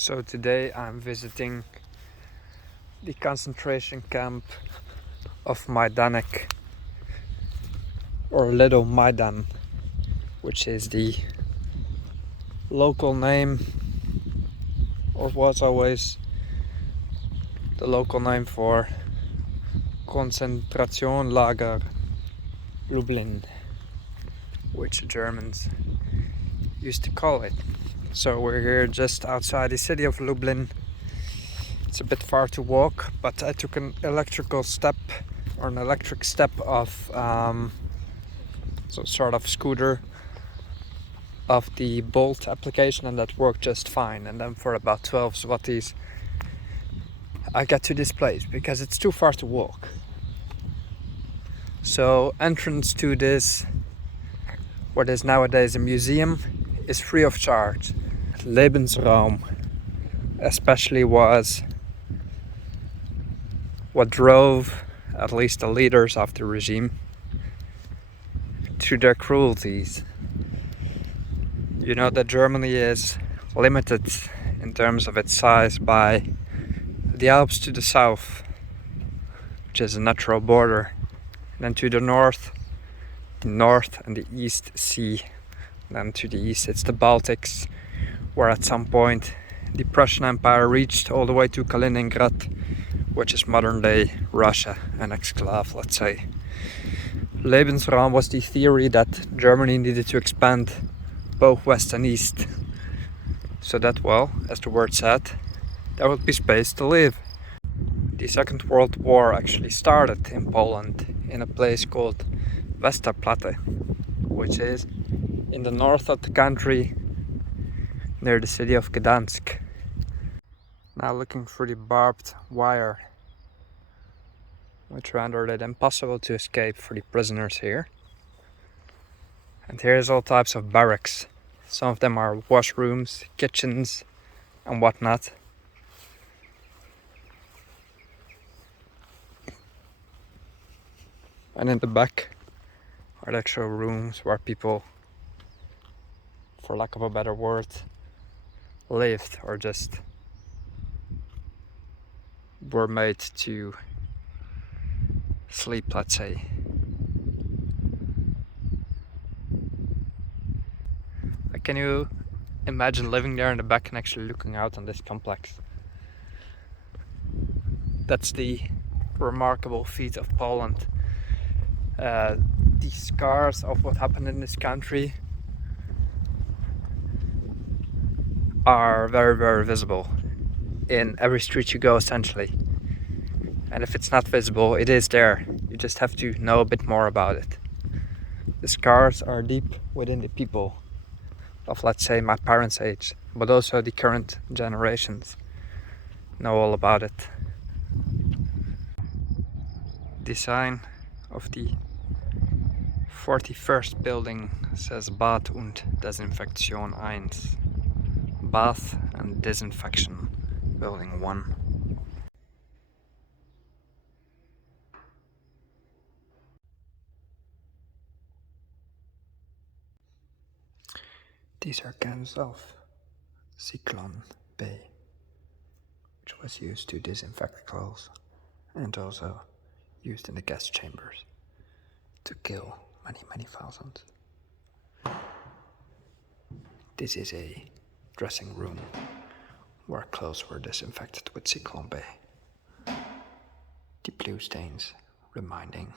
So today I'm visiting the concentration camp of Majdanek, or Little Maidan, which is the local name, or was always the local name for Concentration Lager Lublin, which the Germans used to call it. So we're here just outside the city of Lublin. It's a bit far to walk, but I took an electric step of some sort of scooter of the Bolt application, and that worked just fine. And then for about 12 zlotys I get to this place because it's too far to walk. So entrance to this, what is nowadays a museum, is free of charge. Lebensraum especially was what drove at least the leaders of the regime to their cruelties. You know that Germany is limited in terms of its size by the Alps to the south, which is a natural border, and then to the north and the East Sea. And then to the east it's the Baltics, where at some point the Prussian Empire reached all the way to Kaliningrad, which is modern day Russia, an exclave, let's say. Lebensraum was the theory that Germany needed to expand both west and east, so that, well, as the word said, there would be space to live. The Second World War actually started in Poland, in a place called Westerplatte, which is in the north of the country, near the city of Gdansk. Now looking through the barbed wire, which rendered it impossible to escape for the prisoners here. And here's all types of barracks. Some of them are washrooms, kitchens and whatnot. And in the back are the actual rooms where people, for lack of a better word, lived, or just were made to sleep, let's say. Can you imagine living there in the back and actually looking out on this complex? That's the remarkable feat of Poland. The scars of what happened in this country are very, very visible in every street you go, essentially. And if it's not visible, it is there. You just have to know a bit more about it. The scars are deep within the people of, let's say, my parents' age, but also the current generations know all about it. The sign of the 41st building says Bad und Desinfektion 1. Bath and Disinfection, Building 1. These are cans of Cyclone B, which was used to disinfect clothes and also used in the gas chambers to kill many, many thousands. This is a dressing room where clothes were disinfected with Cyclone B. The blue stains reminding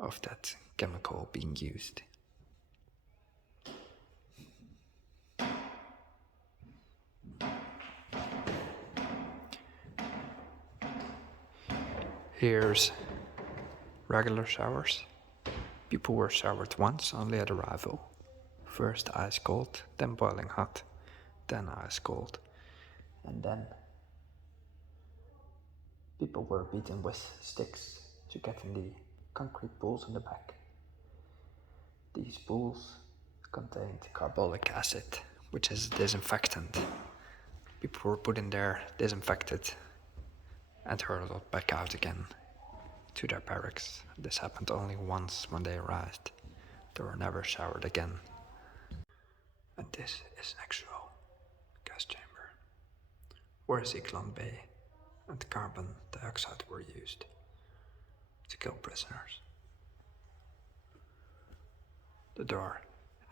of that chemical being used. Here's regular showers. People were showered once, only at arrival. First ice cold, then boiling hot, then ice cold, and then people were beaten with sticks to get in the concrete pools in the back. These pools contained carbolic acid, which is a disinfectant. People were put in there, disinfected, and hurled back out again to their barracks. This happened only once when they arrived. They were never showered again. And this is an actual where Cyclone B and carbon dioxide were used to kill prisoners. The door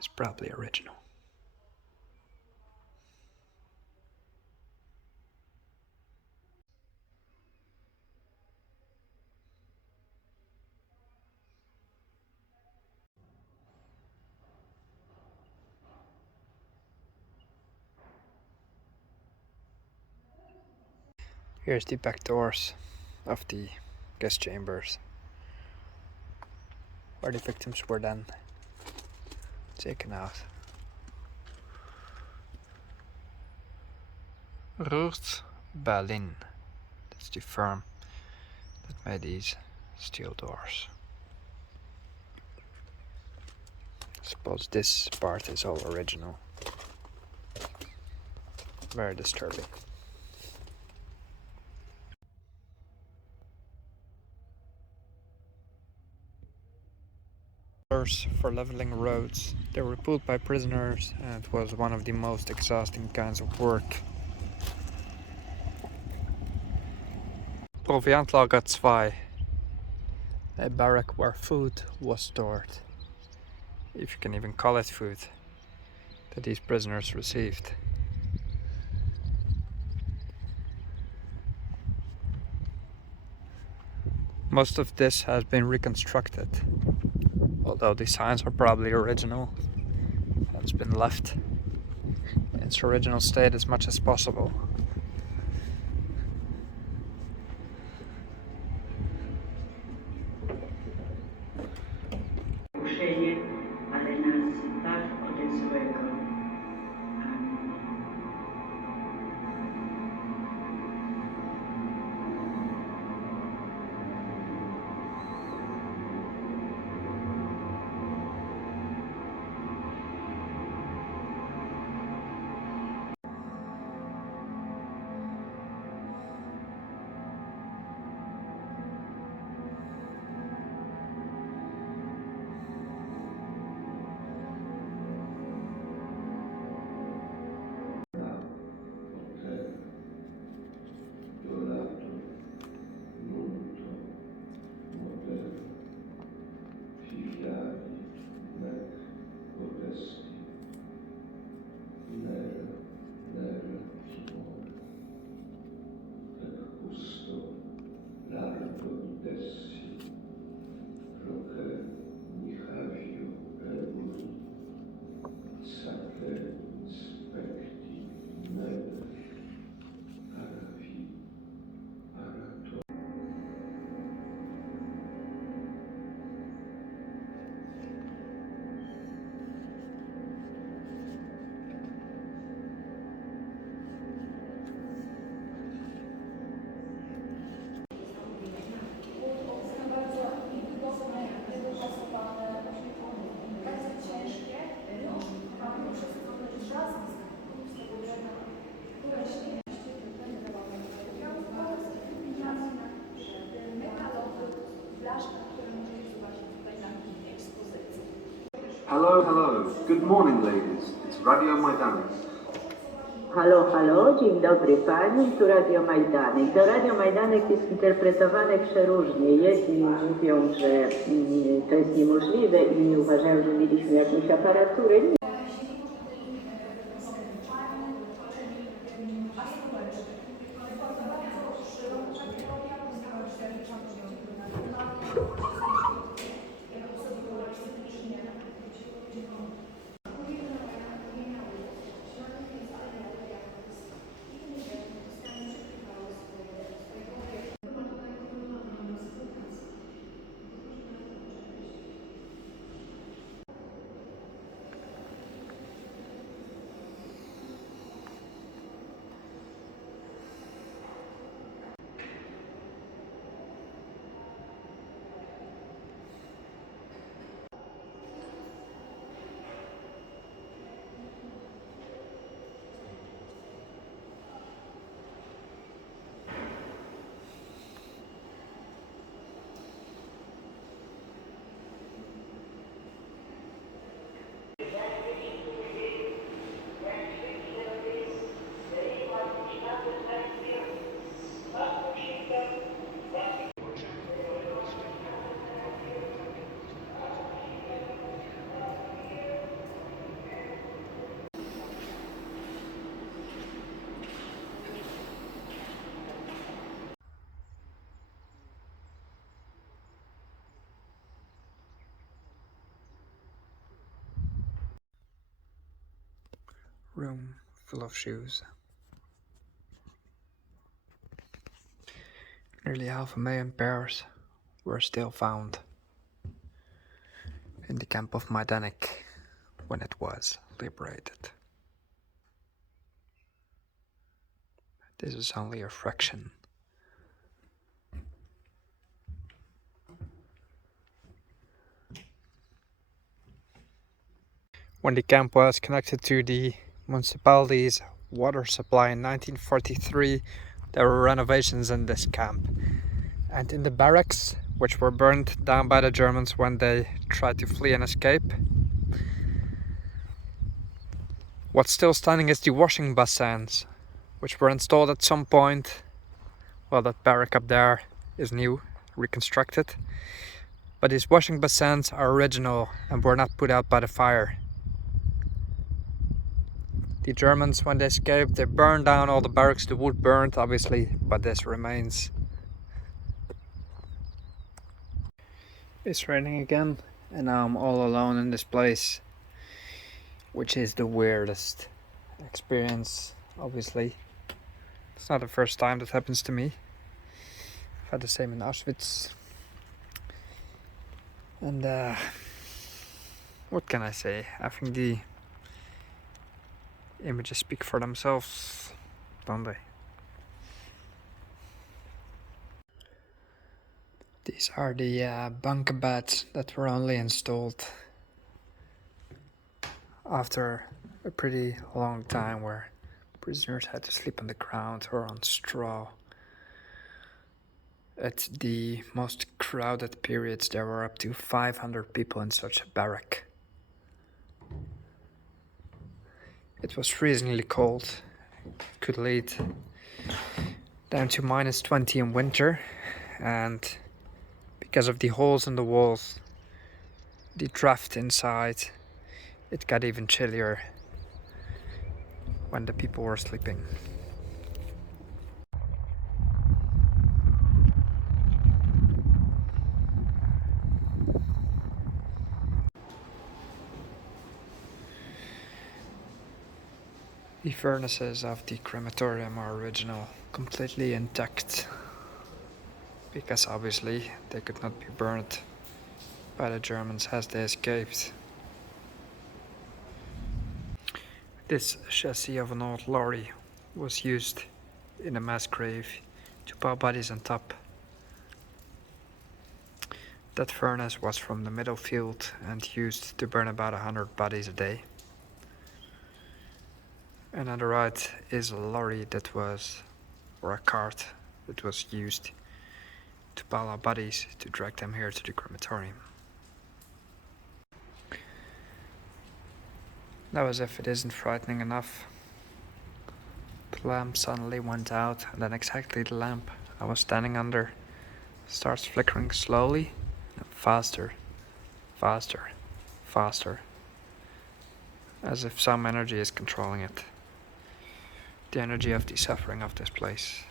is probably original. Here's the back doors of the gas chambers, where the victims were then taken out. Ruurt Berlin, that's the firm that made these steel doors. I suppose this part is all original. Very disturbing. For leveling roads. They were pulled by prisoners, and it was one of the most exhausting kinds of work. Proviantlager 2, a barrack where food was stored, if you can even call it food, that these prisoners received. Most of this has been reconstructed, although the signs are probably original and it's been left in its original state as much as possible. Ale nas baw ode złego. Amen. Hello. Good morning, ladies. It's Radio Majdanek. Halo, dzień dobry pani, tu Radio Majdanek. To Radio Majdanek jest interpretowane przeróżnie. Jedni mówią, że to jest niemożliwe, inni uważają, że mieliśmy jakąś aparaturę. room full of shoes. Nearly 500,000 pairs were still found in the camp of Majdanek when it was liberated. This is only a fraction. When the camp was connected to the municipality's water supply in 1943, there were renovations in this camp. And in the barracks, which were burned down by the Germans when they tried to flee and escape, what's still standing is the washing basins, which were installed at some point. Well, that barrack up there is new, reconstructed. But these washing basins are original and were not put out by the fire. The Germans, when they escaped, they burned down all the barracks. The wood burned, obviously, but this remains. It's raining again, and now I'm all alone in this place, which is the weirdest experience, obviously. It's not the first time that happens to me. I've had the same in Auschwitz. And what can I say? I think the images speak for themselves, don't they? These are the bunk beds that were only installed after a pretty long time where prisoners had to sleep on the ground or on straw. At the most crowded periods, there were up to 500 people in such a barrack. It was freezingly cold. It could lead down to -20 in winter, and because of the holes in the walls, the draft inside, it got even chillier when the people were sleeping. The furnaces of the crematorium are original, completely intact, because obviously they could not be burned by the Germans as they escaped. This chassis of an old lorry was used in a mass grave to pile bodies on top. That furnace was from the middle field and used to burn about 100 bodies a day. And on the right is a lorry that was, or a cart that was used to pile up bodies to drag them here to the crematorium. Now, as if it isn't frightening enough, the lamp suddenly went out, and then exactly the lamp I was standing under starts flickering slowly and faster, faster, faster, as if some energy is controlling it. The energy of the suffering of this place.